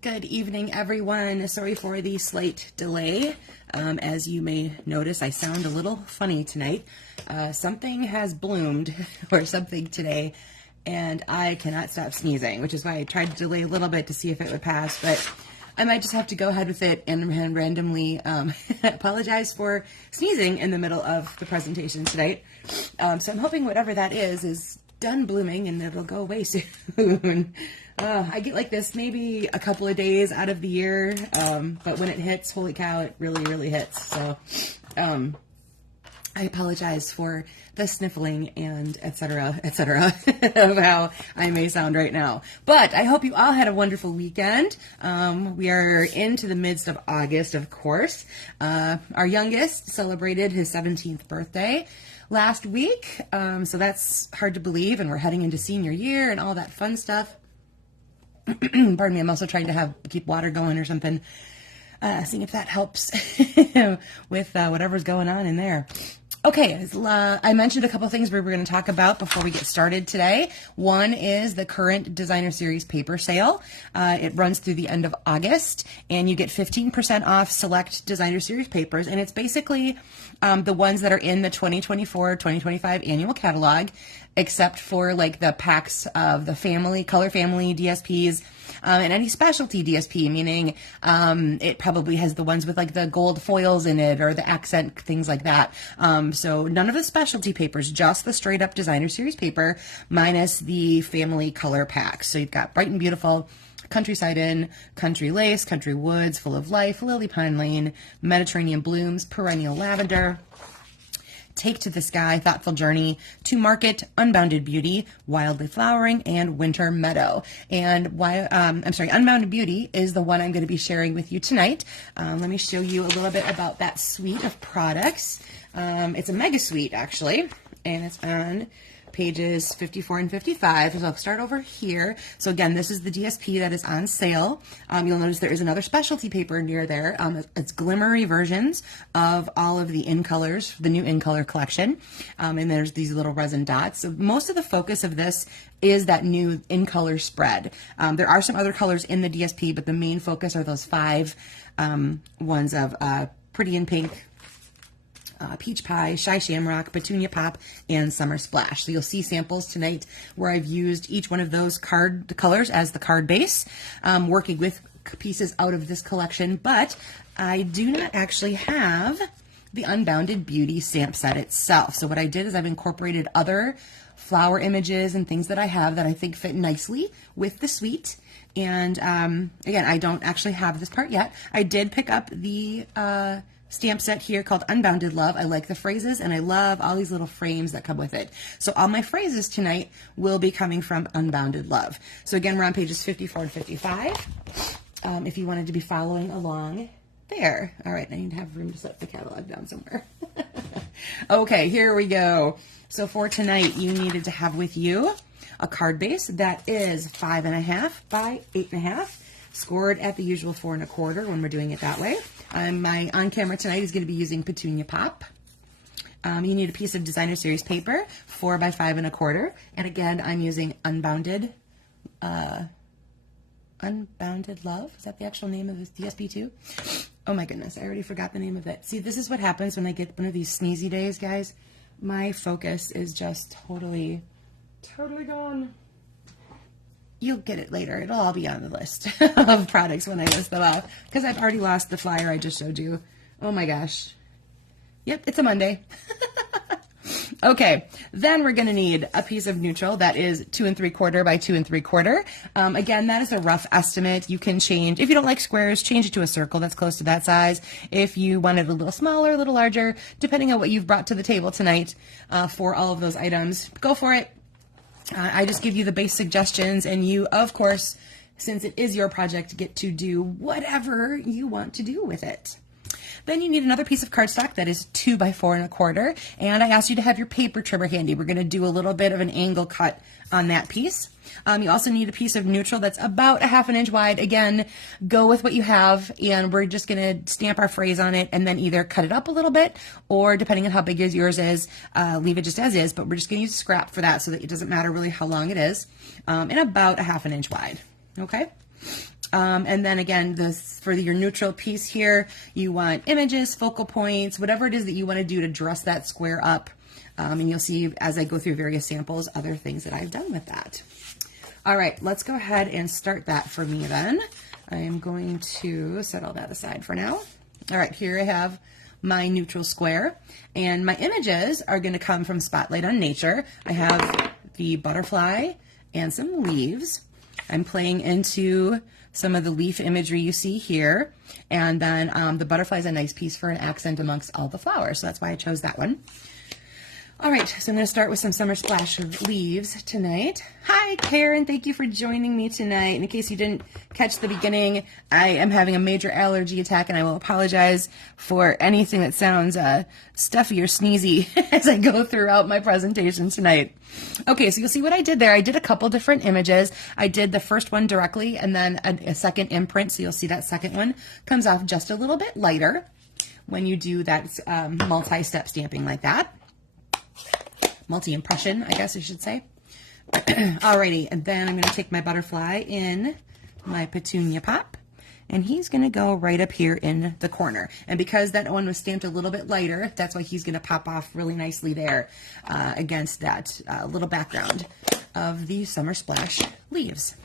Good evening, everyone. Sorry for the slight delay. As you may notice, I sound a little funny tonight. Something has bloomed or something today, and I cannot stop sneezing, which is why I tried to delay a little bit to see if it would pass, but I might just have to go ahead with it and randomly apologize for sneezing in the middle of the presentation tonight. So I'm hoping whatever that is done blooming and it'll go away soon. I get like this maybe a couple of days out of the year, but when it hits, holy cow, it really, really hits. So I apologize for the sniffling and et cetera, of how I may sound right now. But I hope you all had a wonderful weekend. We are into the midst of August, of course. Our youngest celebrated his 17th birthday last week, so that's hard to believe, and we're heading into senior year and all that fun stuff. Pardon me, I'm also trying to keep water going or something, seeing if that helps with whatever's going on in there. Okay, I mentioned a couple things we were going to talk about before we get started today. One is the current Designer Series paper sale. It runs through the end of August, and you get 15% off select Designer Series papers, and it's basically the ones that are in the 2024-2025 annual catalog, except for like the packs of the color family DSPs, and any specialty DSP, meaning it probably has the ones with like the gold foils in it or the accent, things like that. So none of the specialty papers, just the straight up Designer Series paper minus the family color packs. So you've got Bright and Beautiful, Countryside Inn, Country Lace, Country Woods, Full of Life, Lily Pine Lane, Mediterranean Blooms, Perennial Lavender, Take to the Sky, Thoughtful Journey, To Market, Unbounded Beauty, Wildly Flowering, and Winter Meadow. And Unbounded Beauty is the one I'm going to be sharing with you tonight. Let me show you a little bit about that suite of products. It's a mega suite, actually, and it's on pages 54 and 55. So I'll start over here. So again, this is the DSP that is on sale. You'll notice there is another specialty paper near there. It's glimmery versions of all of the in colors, the new in color collection. And there's these little resin dots. So most of the focus of this is that new in color spread. There are some other colors in the DSP, but the main focus are those 5 ones of Pretty in Pink, Peach Pie, Shy Shamrock, Petunia Pop, and Summer Splash. So you'll see samples tonight where I've used each one of those colors as the card base, working with pieces out of this collection, but I do not actually have the Unbounded Beauty stamp set itself. So what I did is I've incorporated other flower images and things that I have that I think fit nicely with the suite. And again, I don't actually have this part yet. I did pick up the stamp set here called Unbounded Love. I like the phrases, and I love all these little frames that come with it. So all my phrases tonight will be coming from Unbounded Love. So again, we're on pages 54 and 55. If you wanted to be following along there. All right, I need to have room to set the catalog down somewhere. Okay, here we go. So for tonight, you needed to have with you a card base that is 5.5 by 8.5. Scored at the usual 4 1/4 when we're doing it that way. My on-camera tonight is going to be using Petunia Pop. You need a piece of Designer Series paper, 4 by 5 1/4. And again, I'm using Unbounded Love. Is that the actual name of this DSP too? Oh my goodness, I already forgot the name of it. See, this is what happens when I get one of these sneezy days, guys. My focus is just totally gone. You'll get it later. It'll all be on the list of products when I list them off, because I've already lost the flyer I just showed you. Oh my gosh. Yep, it's a Monday. Okay, then we're going to need a piece of neutral that is 2 3/4 by 2 3/4. Again, that is a rough estimate. You can change, if you don't like squares, change it to a circle that's close to that size. If you want it a little smaller, a little larger, depending on what you've brought to the table tonight for all of those items, go for it. I just give you the base suggestions, and you, of course, since it is your project, get to do whatever you want to do with it. Then you need another piece of cardstock that is 2 by 4 1/4, and I asked you to have your paper trimmer handy. We're going to do a little bit of an angle cut on that piece. You also need a piece of neutral that's about 1/2 inch wide. Again, go with what you have, and we're just going to stamp our phrase on it and then either cut it up a little bit, or depending on how big yours is, leave it just as is, but we're just going to use scrap for that so that it doesn't matter really how long it is, and about 1/2 inch wide. Okay? And then again, for your neutral piece here, you want images, focal points, whatever it is that you want to do to dress that square up. And you'll see as I go through various samples, other things that I've done with that. All right, let's go ahead and start that for me then. I am going to set all that aside for now. All right, here I have my neutral square, and my images are going to come from Spotlight on Nature. I have the butterfly and some leaves. I'm playing into some of the leaf imagery you see here, and then the butterfly is a nice piece for an accent amongst all the flowers, so that's why I chose that one. All right, so I'm going to start with some Summer Splash of leaves tonight. Hi, Karen. Thank you for joining me tonight. And in case you didn't catch the beginning, I am having a major allergy attack, and I will apologize for anything that sounds stuffy or sneezy as I go throughout my presentation tonight. Okay, so you'll see what I did there. I did a couple different images. I did the first one directly and then a second imprint, so you'll see that second one comes off just a little bit lighter when you do that multi-step stamping like that. Multi-impression, I guess I should say. Alrighty, and then I'm going to take my butterfly in my petunia pop, and he's going to go right up here in the corner. And because that one was stamped a little bit lighter, that's why he's going to pop off really nicely there against that little background of the Summer Splash leaves.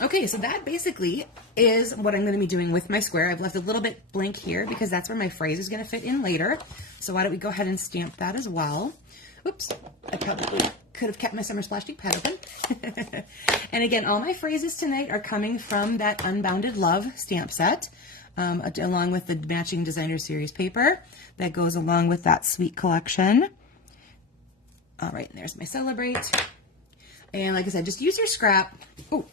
Okay, so that basically is what I'm going to be doing with my square. I've left a little bit blank here because that's where my phrase is going to fit in later. So why don't we go ahead and stamp that as well. Oops, I probably could have kept my Summer Splash ink pad open. And again, all my phrases tonight are coming from that Unbounded Love stamp set, along with the matching Designer Series paper that goes along with that sweet collection. All right, and there's my Celebrate. And like I said, just use your scrap. Oh,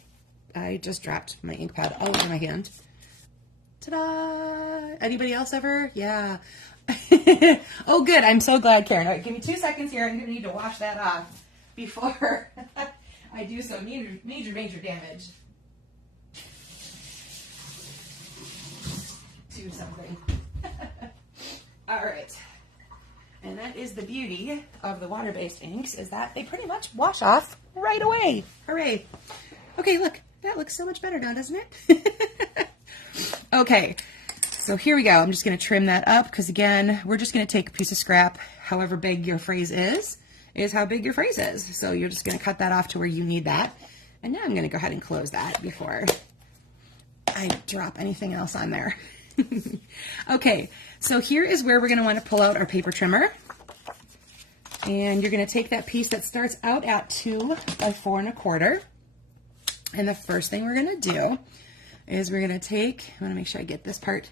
I just dropped my ink pad all over my hand. Ta-da! Anybody else ever? Yeah. Oh, good. I'm so glad, Karen. All right, give me 2 seconds here. I'm going to need to wash that off before I do some major damage to something. All right. And that is the beauty of the water-based inks, is that they pretty much wash off right away. Hooray. Okay, look. That looks so much better now, doesn't it? Okay. So here we go. I'm just going to trim that up because, again, we're just going to take a piece of scrap. However big your phrase is how big your phrase is. So you're just going to cut that off to where you need that. And now I'm going to go ahead and close that before I drop anything else on there. Okay, so here is where we're going to want to pull out our paper trimmer. And you're going to take that piece that starts out at 2 by 4 1/4. And the first thing we're going to do is we're going to take, I want to make sure I get this part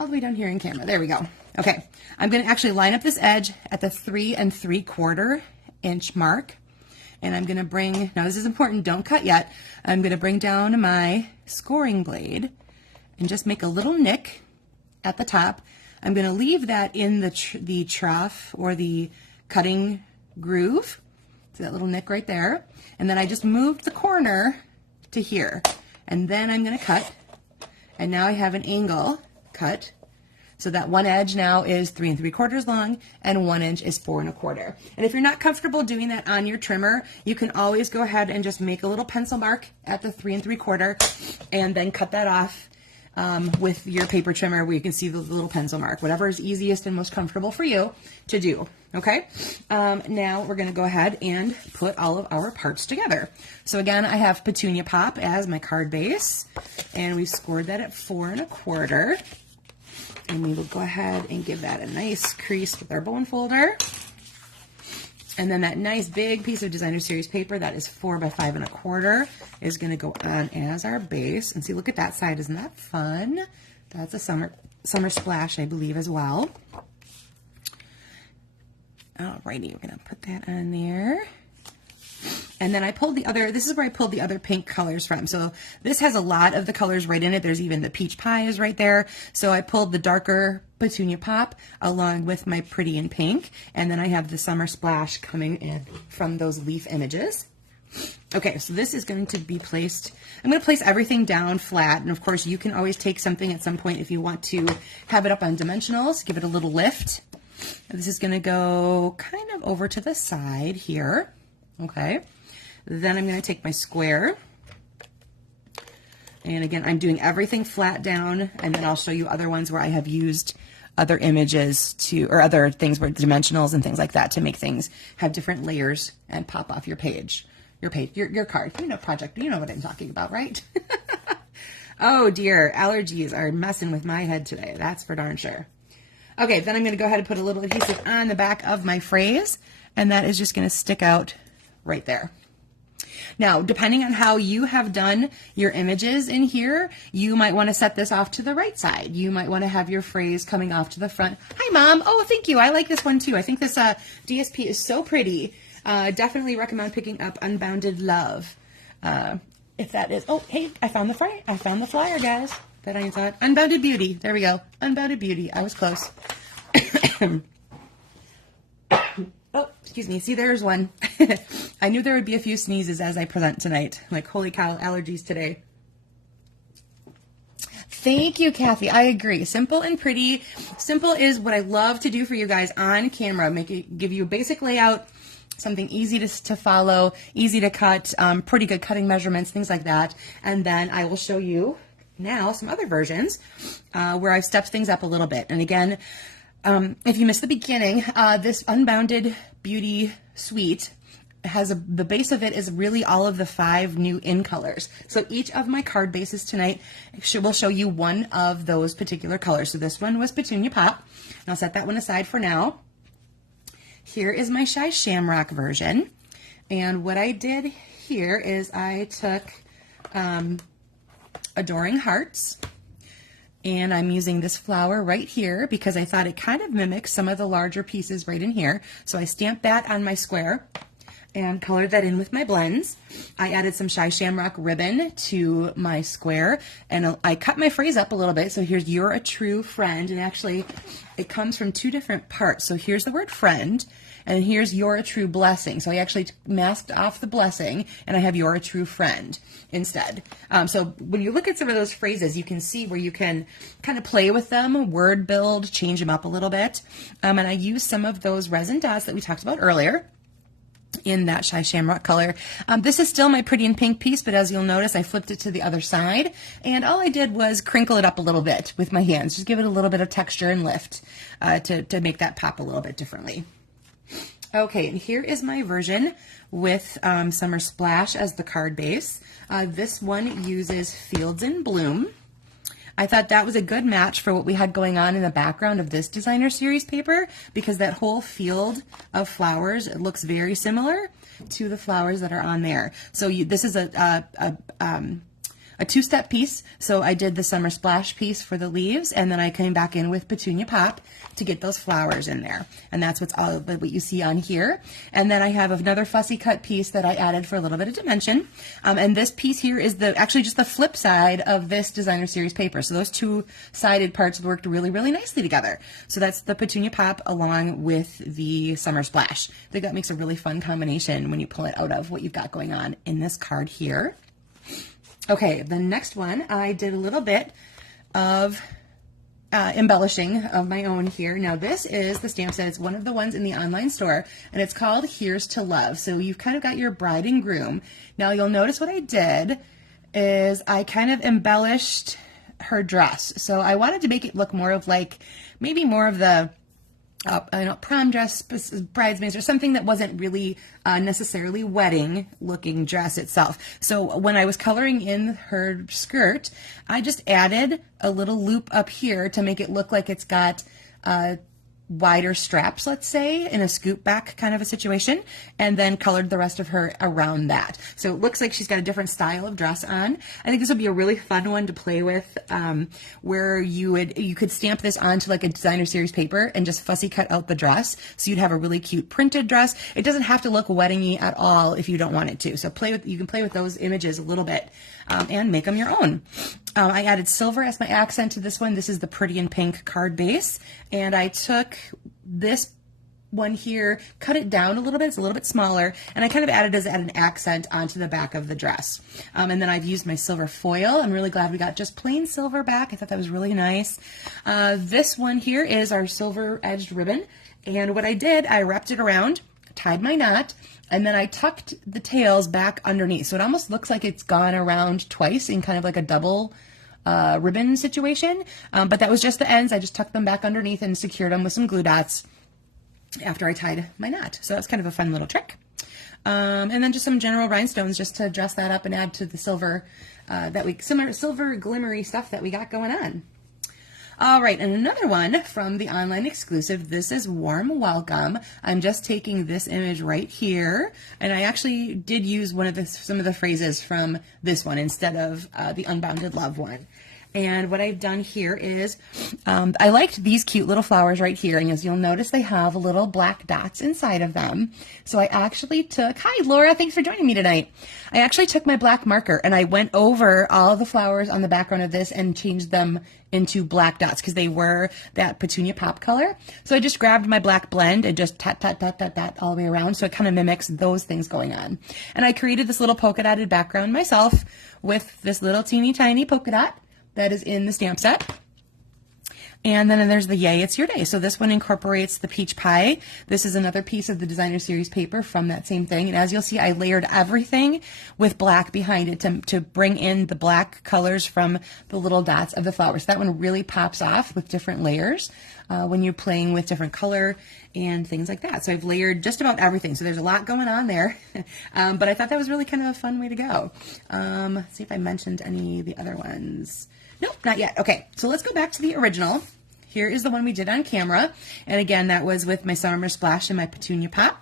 all the way down here in camera. There we go. Okay, I'm going to actually line up this edge at the 3 3/4 inch mark. And I'm going to bring, now this is important, don't cut yet. I'm going to bring down my scoring blade and just make a little nick at the top. I'm going to leave that in the trough or the cutting groove. See that little nick right there? And then I just moved the corner to here. And then I'm going to cut. And now I have an angle cut. So that one edge now is 3 3/4 long and 1 inch is 4 1/4. And if you're not comfortable doing that on your trimmer, you can always go ahead and just make a little pencil mark at the 3 3/4 and then cut that off with your paper trimmer where you can see the little pencil mark, whatever is easiest and most comfortable for you to do. Okay, now we're going to go ahead and put all of our parts together. So again, I have Petunia Pop as my card base, and we've scored that at 4 1/4. And we will go ahead and give that a nice crease with our bone folder. And then that nice big piece of Designer Series paper that is 4 by 5 1/4 is going to go on as our base. And see, look at that side. Isn't that fun? That's a summer splash, I believe, as well. Alrighty, we're going to put that on there. And then I pulled the other, this is where I pulled the other pink colors from. So this has a lot of the colors right in it. There's even the peach pie is right there. So I pulled the darker Petunia Pop along with my pretty in pink. And then I have the Summer Splash coming in from those leaf images. Okay, so this is going to be placed, I'm going to place everything down flat. And of course, you can always take something at some point if you want to have it up on dimensionals, give it a little lift. This is going to go kind of over to the side here. Okay. Then I'm going to take my square And again, I'm doing everything flat down, and then I'll show you other ones where I have used other images to, or other things where dimensionals and things like that to make things have different layers and pop off your page, your card. You know, project, you know what I'm talking about, right? Oh dear, allergies are messing with my head today. That's for darn sure. Okay, then I'm going to go ahead and put a little adhesive on the back of my phrase, and that is just going to stick out right there. Now, depending on how you have done your images in here, you might want to set this off to the right side. You might want to have your phrase coming off to the front. Hi, Mom. Oh, thank you. I like this one too. I think this DSP is so pretty. Definitely recommend picking up Unbounded Love. If that is, oh, hey, I found the flyer, guys. That I thought. Unbounded Beauty. There we go. Unbounded Beauty. I was close. Oh, excuse me. See, there's one. I knew there would be a few sneezes as I present tonight. Like, holy cow, allergies today. Thank you, Kathy. I agree. Simple and pretty. Simple is what I love to do for you guys on camera. Give you a basic layout, something easy to follow, easy to cut, pretty good cutting measurements, things like that. And then I will show you now some other versions where I've stepped things up a little bit. And again, if you missed the beginning, this Unbounded Beauty Suite has the base of it is really all of the 5 new in colors. So each of my card bases tonight will show you one of those particular colors. So this one was Petunia Pop. And I'll set that one aside for now. Here is my Shy Shamrock version. And what I did here is I took Adoring Hearts, and I'm using this flower right here because I thought it kind of mimics some of the larger pieces right in here. So I stamped that on my square and colored that in with my blends. I added some Shy Shamrock ribbon to my square, and I cut my phrase up a little bit. So here's You're a True Friend, and actually it comes from 2 different parts. So here's the word friend, and here's You're a True Blessing. So I actually masked off the blessing, and I have You're a True Friend instead. So when you look at some of those phrases, you can see where you can kind of play with them, word build, change them up a little bit. And I used some of those resin dots that we talked about earlier in that Shy Shamrock color. This is still my Pretty in Pink piece, but as you'll notice, I flipped it to the other side, and all I did was crinkle it up a little bit with my hands, just give it a little bit of texture and lift to make that pop a little bit differently. Okay, and here is my version with Summer Splash as the card base. This one uses Fields in Bloom. I thought that was a good match for what we had going on in the background of this designer series paper, because that whole field of flowers, it looks very similar to the flowers that are on there. So this is a 2-step piece. So I did the Summer Splash piece for the leaves, and then I came back in with Petunia Pop to get those flowers in there. And that's what you see on here. And then I have another fussy cut piece that I added for a little bit of dimension. And this piece here is actually just the flip side of this designer series paper. So those 2-sided parts worked really, really nicely together. So that's the Petunia Pop along with the Summer Splash. I think that makes a really fun combination when you pull it out of what you've got going on in this card here. Okay, the next one, I did a little bit of embellishing of my own here. Now this is the stamp set. It's one of the ones in the online store, and it's called Here's to Love. So you've kind of got your bride and groom. Now you'll notice what I did is I kind of embellished her dress. So I wanted to make it look more of like, maybe more of the prom dress, bridesmaids, or something that wasn't really necessarily wedding looking dress itself. So when I was coloring in her skirt, I just added a little loop up here to make it look like it's got wider straps, let's say, in a scoop back kind of a situation, and then colored the rest of her around that. So it looks like she's got a different style of dress on. I think this would be a really fun one to play with, where you could stamp this onto like a designer series paper and just fussy cut out the dress, so you'd have a really cute printed dress. It doesn't have to look wedding-y at all if you don't want it to. So you can play with those images a little bit and make them your own. I added silver as my accent to this one. This is the Pretty in Pink card base, and I took this one here, cut it down a little bit. It's a little bit smaller, and I kind of added as an accent onto the back of the dress. And then I've used my silver foil. I'm really glad we got just plain silver back. I thought that was really nice. This one here is our silver edged ribbon, and what I did, I wrapped it around, tied my knot, and then I tucked the tails back underneath. So it almost looks like it's gone around twice in kind of like a double ribbon situation. But that was just the ends. I just tucked them back underneath and secured them with some glue dots after I tied my knot. So that's kind of a fun little trick. And then just some general rhinestones just to dress that up and add to the silver, silver glimmery stuff that we got going on. All right, and another one from the online exclusive. This is Warm Welcome. I'm just taking this image right here, and I actually did use some of the phrases from this one instead of the Unbounded Love one. And what I've done here is, I liked these cute little flowers right here, and as you'll notice, they have little black dots inside of them. So I actually took, hi Laura, thanks for joining me tonight. I actually took my black marker and I went over all of the flowers on the background of this and changed them into black dots because they were that petunia pop color. So I just grabbed my black blend and just tat, tat, tat, tat, tat all the way around. So it kind of mimics those things going on. And I created this little polka dotted background myself with this little teeny tiny polka dot that is in the stamp set. And then there's the Yay, It's Your Day. So this one incorporates the peach pie. This is another piece of the designer series paper from that same thing. And as you'll see, I layered everything with black behind it to bring in the black colors from the little dots of the flowers. That one really pops off with different layers when you're playing with different color and things like that. So I've layered just about everything. So there's a lot going on there. But I thought that was really kind of a fun way to go. Let's see if I mentioned any of the other ones. Nope, not yet. Okay, so let's go back to the original. Here is the one we did on camera. And again, that was with my Summer Splash and my Petunia Pop,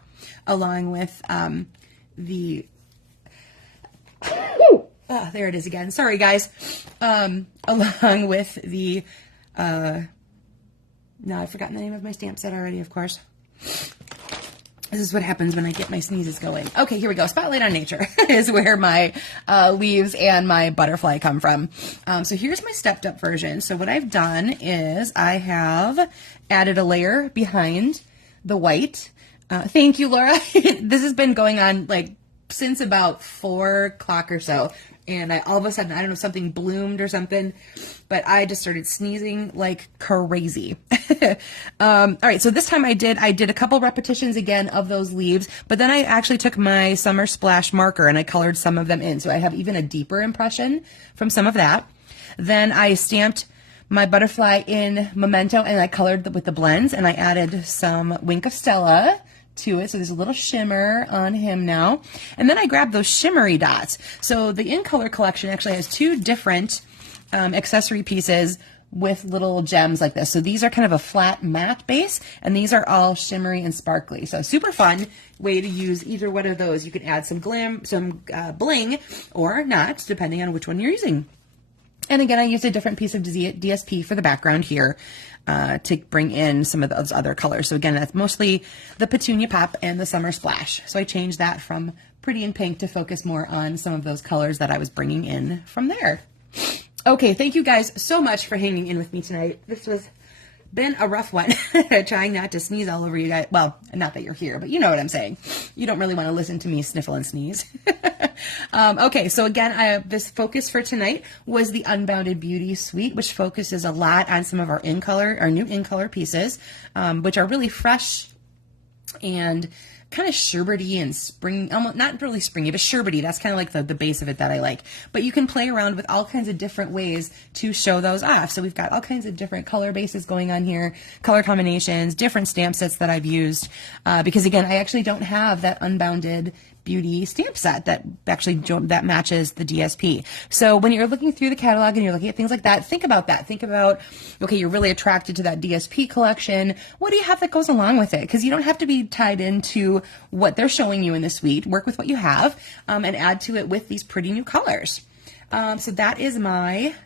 along with there it is again. Sorry, guys. Along with the, no, I've forgotten the name of my stamp set already, of course. This is what happens when I get my sneezes going. Okay, here we go. Spotlight on Nature is where my leaves and my butterfly come from. So here's my stepped up version. So what I've done is I have added a layer behind the white. Thank you, Laura. This has been going on like since about 4 o'clock or so. And all of a sudden, I don't know, something bloomed or something, but I just started sneezing like crazy. All right, so this time I did a couple repetitions again of those leaves, but then I actually took my Summer Splash marker and I colored some of them in. So I have even a deeper impression from some of that. Then I stamped my butterfly in Memento and I colored with the blends, and I added some Wink of Stella to it. So there's a little shimmer on him now. And then I grabbed those shimmery dots. So the In Color collection actually has 2 different accessory pieces with little gems like this. So these are kind of a flat matte base, and these are all shimmery and sparkly. So super fun way to use either one of those. You can add some bling or not, depending on which one you're using. And again, I used a different piece of DSP for the background here to bring in some of those other colors. So again, that's mostly the Petunia Pop and the Summer Splash. So I changed that from pretty and pink to focus more on some of those colors that I was bringing in from there. Okay, thank you guys so much for hanging in with me tonight. This was been a rough one, trying not to sneeze all over you guys. Well, not that you're here, but you know what I'm saying. You don't really want to listen to me sniffle and sneeze. Okay, so again, this focus for tonight was the Unbounded Beauty Suite, which focuses a lot on some of our new In Color pieces, which are really fresh and kind of sherbety and spring, almost not really springy, but sherbety. That's kind of like the base of it that I like. But you can play around with all kinds of different ways to show those off. So we've got all kinds of different color bases going on here, color combinations, different stamp sets that I've used. Because again, I actually don't have that Unbounded Beauty stamp set that matches the DSP. So when you're looking through the catalog and you're looking at things like that, think about that. Think about, okay, you're really attracted to that DSP collection. What do you have that goes along with it? Because you don't have to be tied into what they're showing you in the suite. Work with what you have and add to it with these pretty new colors. So that is my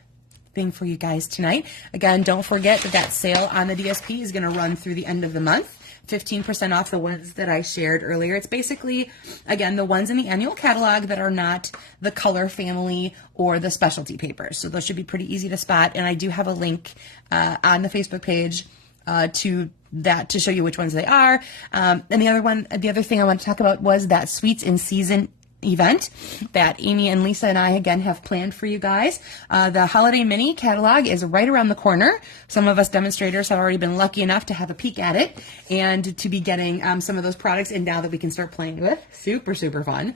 thing for you guys tonight. Again, don't forget that sale on the DSP is going to run through the end of the month. 15% off the ones that I shared earlier. It's basically, again, the ones in the annual catalog that are not the color family or the specialty papers. So those should be pretty easy to spot. And I do have a link on the Facebook page to that to show you which ones they are. And the other thing I want to talk about was that Sweets in Season event that Amy and Lisa and I again have planned for you guys. The holiday mini catalog is right around the corner. Some of us demonstrators have already been lucky enough to have a peek at it and to be getting some of those products in now that we can start playing with. Super, super fun.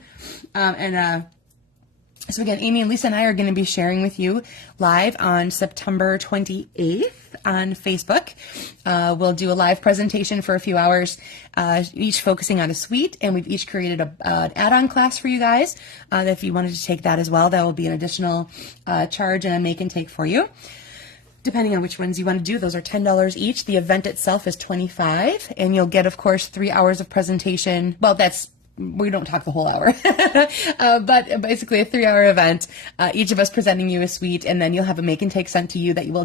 So again, Amy and Lisa and I are going to be sharing with you live on September 28th on Facebook. We'll do a live presentation for a few hours, each focusing on a suite, and we've each created an add-on class for you guys. If you wanted to take that as well, that will be an additional charge and a make and take for you. Depending on which ones you want to do, those are $10 each. The event itself is $25, and you'll get, of course, 3 hours of presentation. Well, we don't talk the whole hour, but basically a 3-hour event, each of us presenting you a suite, and then you'll have a make and take sent to you that we'll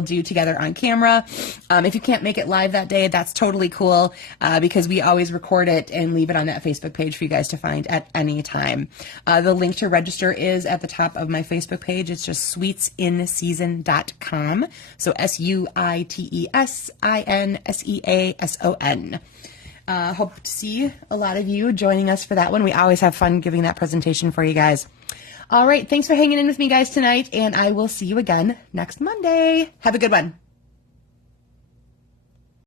do together on camera. If you can't make it live that day, that's totally cool, because we always record it and leave it on that Facebook page for you guys to find at any time. The link to register is at the top of my Facebook page. It's just suitesinseason.com. So SUITESINSEASON. Hope to see a lot of you joining us for that one. We always have fun giving that presentation for you guys. All right. Thanks for hanging in with me guys tonight, and I will see you again next Monday. Have a good one.